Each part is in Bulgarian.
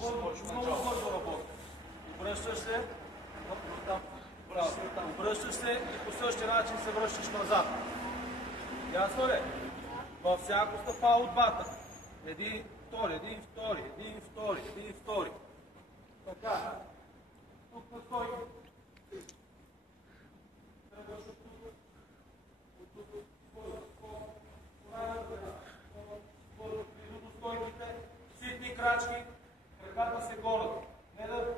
Много бързо работи. Обръщаш се, обръщаш се и по същия начин се връщаш назад. Ясно ли? Във всяко стъпало от двата. Един, втори, един, втори, един, втори, един, втори. Така. Тук на стойки. Тръгваш от тук. От тук. Близо до стойките. Ситни крачки. Краката се горят. Не да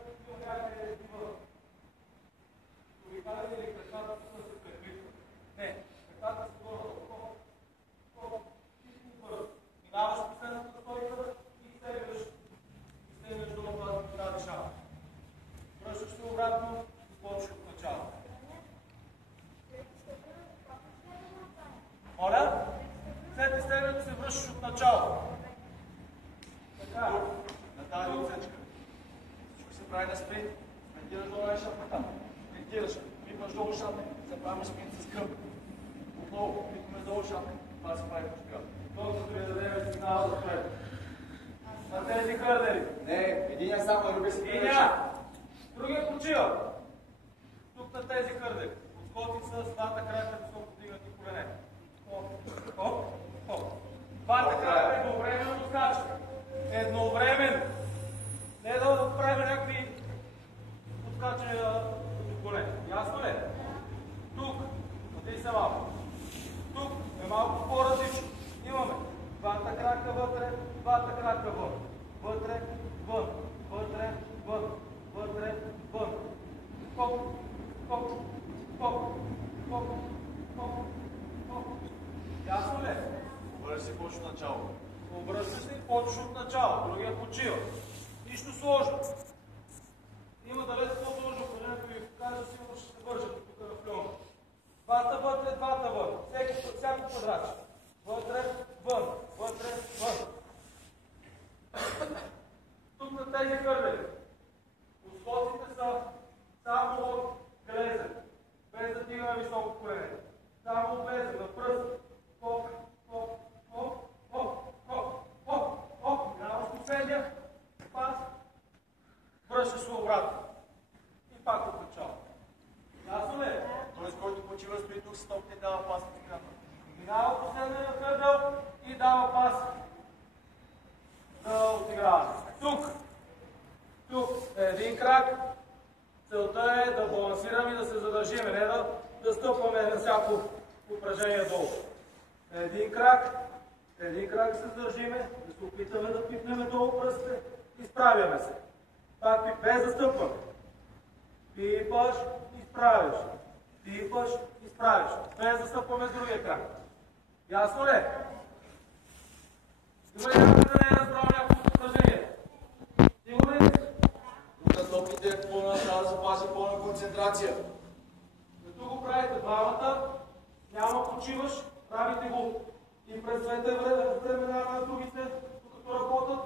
някъде да бива. Обикаля или краката да се препитват. Не. Краката се горят. Минаваш последната стойка и стегнеш долу тази шапка. Връщаш се обратно и почваш от начало. Моля? След изтеглянето се връщаш от начало. Така. На тази отсечка. Всичко се прави на спринт. Спринтираш долу шапката. Спринтираш. Пипаш долу шапка. Запаваш спринт с кръв. Отново. Пипаме долу шапка. Това се прави по кръв. Колкото ви дадем сигнал за пред. На тези хърдери. Не, единия само руби си прилеча. Другия почива. Тук на тези хърдери. Отскоти с двата крака високо дигнати колене. Хоп, хоп. Двата крака едновременно скачат. Едновременно. Не да правим някакви отскачания до колене. Ясно ли? Тук. Отиди се малко. Тук е малко по-различно. Имаме двата крака вътре, двата крака вън. Вътре, вън, вътре, вън, вътре, вън. Хоп, хоп, хоп, хоп, хоп, хоп. Ясно ли? Обръщаш се и почваш от начало. Обръщаш се и почваш от начало. Другия почива. Нищо сложно. Има далеч по-сложно, ако някой ви покажа, сигурно ще се вържат тук на флюма. Двата вътре, двата вън. Всяко квадратче. Вътре, вън, вътре, вън. Тук на тези хървели. Отскоците са само от глезен, без да дигаме високо колене. Само от глезен, на пръст. Хоп, хоп, хоп, хоп, хоп, хоп, хоп. Минаваш последния пас. Връщаш се обратно. И пак от начало. Ясно ли? Тоест, който почива стои тук, стопни дава пас на крата. Минава последния хърдъл и дава пас за отиграване. Тук е един крак. Целта е да балансираме и да се задържим, не да стъпваме на всяко упражнение долу. Един крак се задържиме, да се опитаме да пипнем долу пръстите, изправяме се. Пак без да стъпваме. Пипаш, изправиш. Пипаш, изправиш. Без да стъпваме с другия крак. Ясно ли? Добре, някой да не е разбрал някакво упражнение. Сигурни ли? Тук стопите е пълна, трябва да запази пълна концентрация. Като го правите двамата, няма почиваш, правите го и през двете времена на другите, докато работят,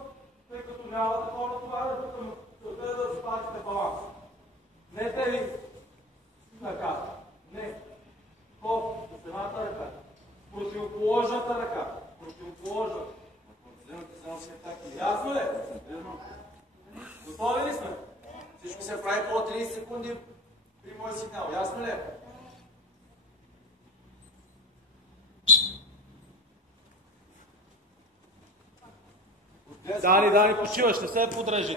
тъй като няма такова натоварване, целта е да запазите баланс. Не те ви така. Не. Хоп, с едната ръка. Противоположната ръка. Противоположната. Ясно ли? Готови ли сме? Всичко се прави по 30 секунди при мой сигнал. Ясно ли? Дани, почиваш, не се подрежи.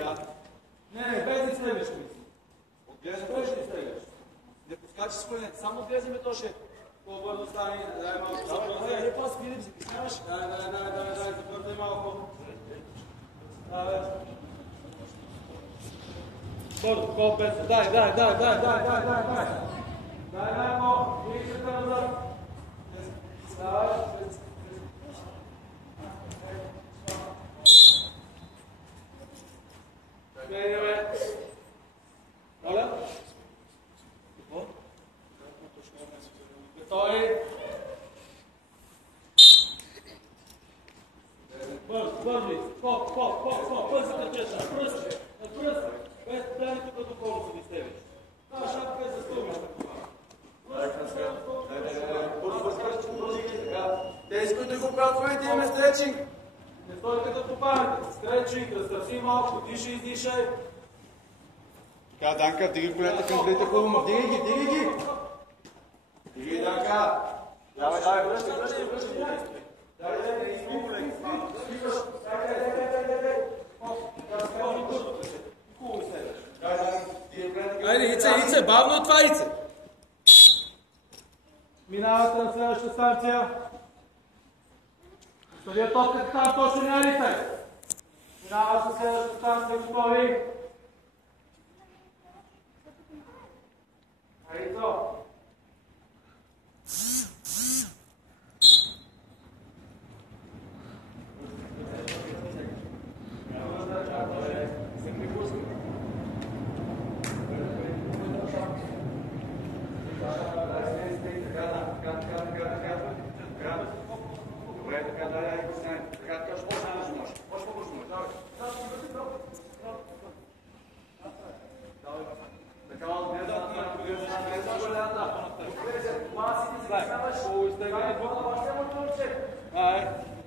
Не, без да изтегаш ми. Отглеждам. Без да изтегаш. Не подскачи с коленете, само отглеждаме то ще. По-бързо стане, дай малко. Давай, пас, Филип, си снимаш? Дай, запъртай малко. Дай, бързо, такова без. Дай. Дай, малко. Виждате назад. Давай. Сменяме. Моля? Какво? Готови? Бързи. Пързи тъчета. Пръст. Без дани тук до коло се изтевиш. Това шапка е за стълбища. Тези, които го правят в момента, имаме стречинг. Не стойте да попадате. Стречинг, разтърси малко. Дишай, издишай. Така, Данка, дигай колената към дрите хубаво. Дигай ги, дигай ги. Дигай, Данка. Давай, давай, връщай. Айде, Ице, бавно това, Ице. Минавате на следващата станция. Оставя топката там, точно не алитай. Минавате на следващата станция, готови. Айдо.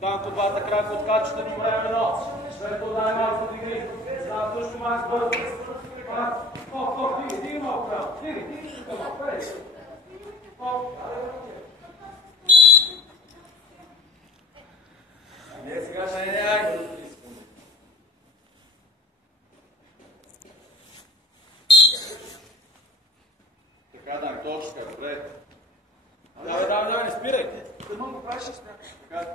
Данко, двата крака откачате до времено. След това дай малко дигри. Знам също малко бързо. Дигай малко право. Дигай тук малко. Не, сега ще не ай. Така, Данко, точно така, добре. Давай, не спирай. Тъмън го правиш, така.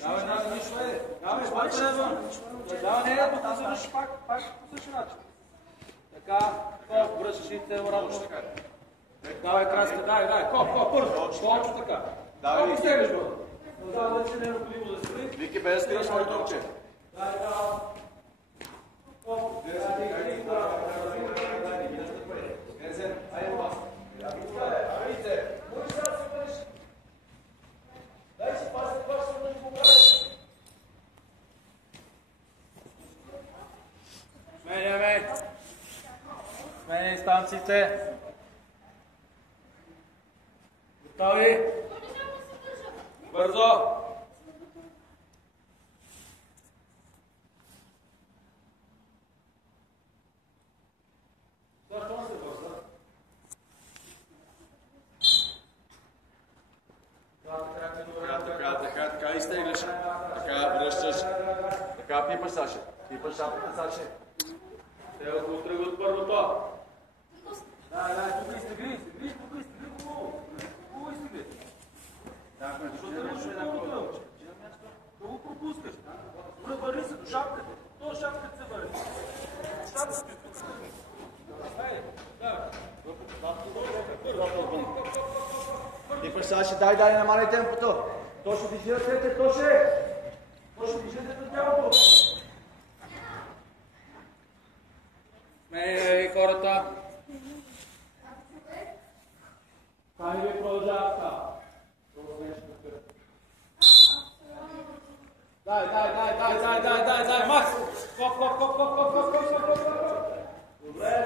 Давай, нищо е. Давай, спачай навън. Давай, не, да го завършиш пак по същия начин. Така, коп, връщаш и те обратно. Давай, краска, дай, коп, първо. Точно така. Давай, Вики. Стегаш го. Назад да си не е необходимо да спри. Вики, без да спираш моето момче. Дай, коп. Сменяй станциите. Готови? Бързо! Защо не се бърза? Така изтегляш. Така връщаш. Така пипаш, Саше. Пипаш шапката, Саше. Те го тръгват първото. Тук изтегли, хубаво. Хубаво изтегли. Защо те можеш да го го пропускаш? Върни се до шапката. То шапката се върни. Пипаш, Саше, дай, намаляй темпото. Точно движи ръцете, Тоше. Точно движете на тялото. Смей хората. Тай ви продължава така. Дай, Макс! Коп! Добре,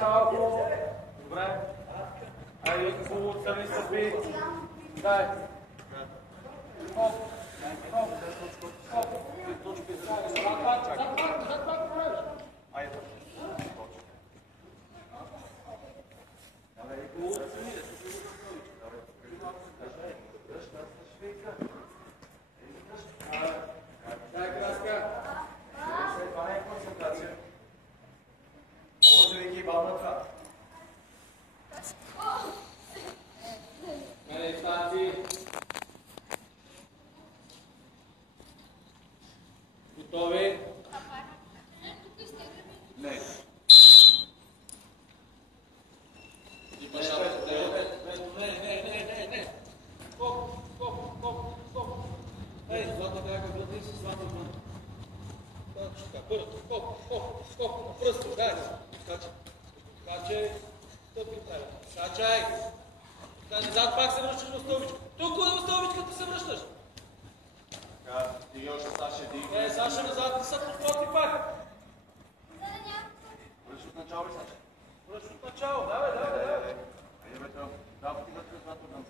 коп, добре. Айде, хубаво отстрани с би. Дай. Коп. Айде. Дай, краска. Това е концентрация. Може да ги бавна това. Станции. Готови? Не. Не. Коп. Ей, златна крака, върни се, златна вън. Точно така, първо, коп, пръсто, дай. Скачай, стъпи прави. Скачай. Назад пак се връщаш в стълбичка. Тук в стълбичката се връщаш. Така, диги още Саше, диги. Саша, назад не са подплоти пак. Връщаш от начало ли, Саше? Връщаш от начало, давай. Айде, бе, това. Да, ти вътре, златно вън.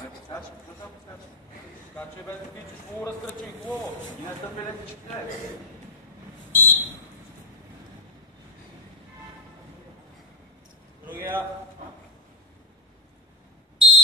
Ай, подскачай, какво там подскачай? Скачай без да тичаш, хубаво разкръчай глава. И не стъпи лекички, дай. Другия.